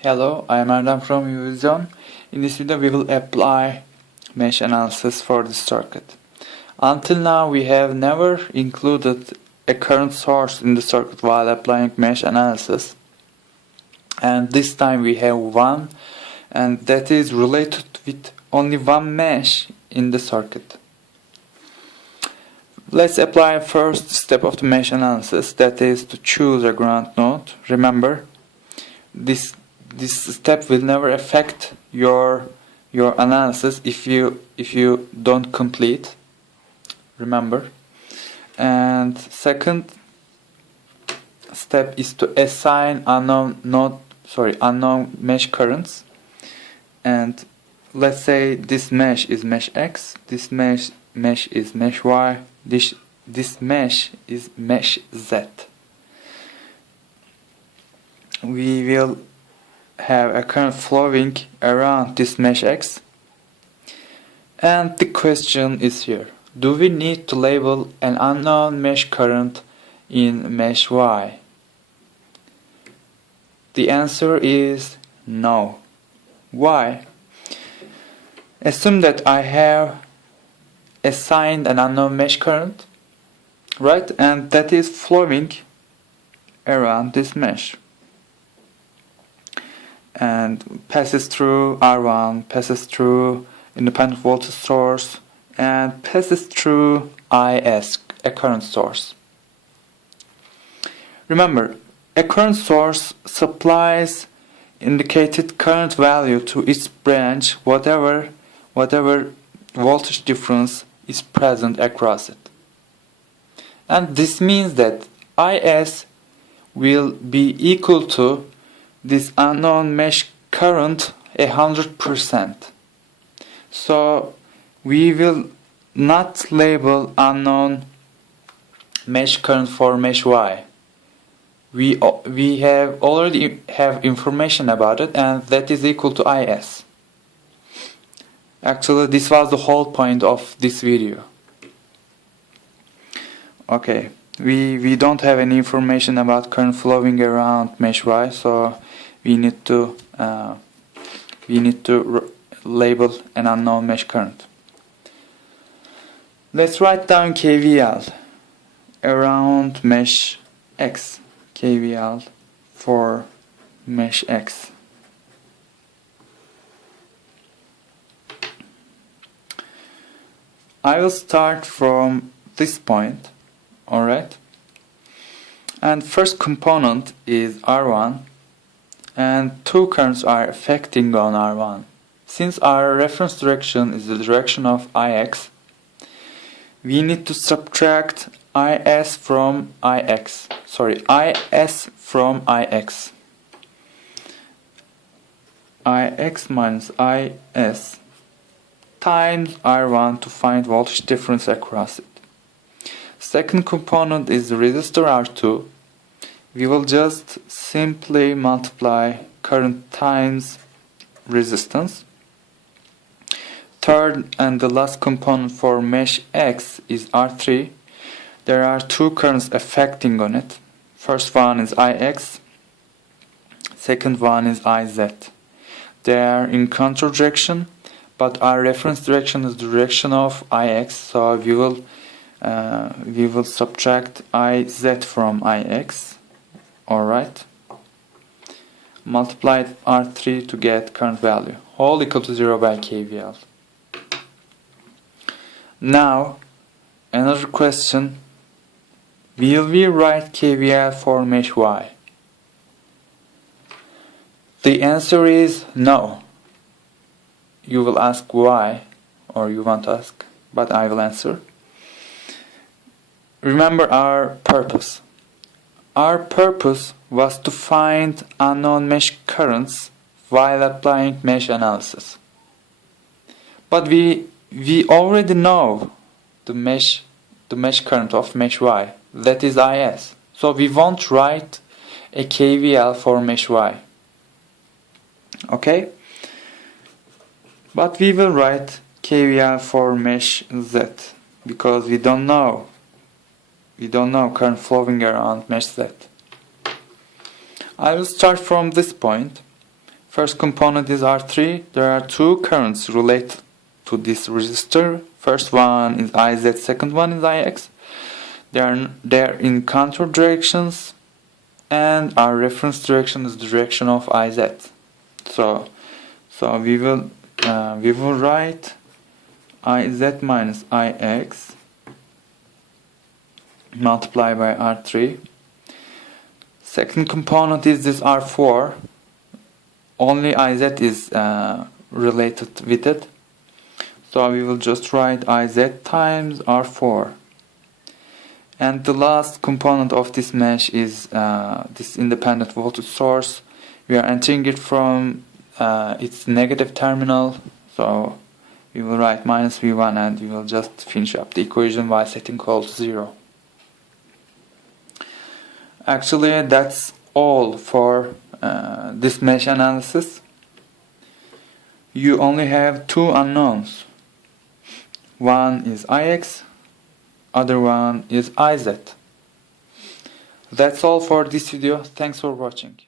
Hello, I am Erdem from UVZone. In this video we will apply mesh analysis for this circuit. Until now we have never included a current source in the circuit while applying mesh analysis. And this time we have one, and that is related with only one mesh in the circuit. Let's apply first step of the mesh analysis, that is to choose a ground node. Remember, this step will never affect your analysis if you don't complete. Remember. And second step is to assign unknown mesh currents. And let's say this mesh is mesh X, this mesh is mesh Y, this mesh is mesh Z. We will have a current flowing around this mesh X, and the question is here: do we need to label an unknown mesh current in mesh Y? The answer is no. Why? Assume that I have assigned an unknown mesh current, right, and that is flowing around this mesh and passes through R1, passes through independent voltage source, and passes through IS, a current source. Remember, a current source supplies indicated current value to each branch, whatever voltage difference is present across it. And this means that IS will be equal to this unknown mesh current 100%. So we will not label unknown mesh current for mesh Y. We already have information about it, and that is equal to IS. Actually, this was the whole point of this video. Okay, we don't have any information about current flowing around mesh Y, so we need to label an unknown mesh current. Let's write down KVL around mesh X. KVL for mesh X. I will start from this point, alright? And first component is R1, and two currents are affecting on R1. Since our reference direction is the direction of IX, we need to subtract IS from IX. IS from IX. IX minus IS times R1 to find voltage difference across it. Second component is the resistor R2. We will just simply multiply current times resistance. Third and the last component for mesh X is R3. There are two currents affecting on it. First one is IX, second one is IZ. They are in counter direction, but our reference direction is the direction of IX, so we will subtract IZ from IX. Alright. Multiply R3 to get current value. All equal to 0 by KVL. Now, another question. Will we write KVL for mesh Y? The answer is no. You will ask why, or you won't ask, but I will answer. Remember our purpose. Our purpose was to find unknown mesh currents while applying mesh analysis. But we already know the mesh current of mesh Y, that is IS. So we won't write a KVL for mesh Y. Okay? But we will write KVL for mesh Z because we don't know current flowing around mesh Z. I will start from this point First component is R3. There are two currents related to this resistor. First one is IZ, second one is IX. They're in counter directions, and our reference direction is the direction of IZ. So we will write IZ minus IX multiplied by R3. Second component is this R4. Only IZ is related with it. So we will just write IZ times R4. And the last component of this mesh is this independent voltage source. We are entering it from its negative terminal. So we will write minus V1 and we will just finish up the equation by setting equal to 0. Actually, that's all for this mesh analysis. You only have two unknowns. One is IX, other one is IZ. That's all for this video. Thanks for watching.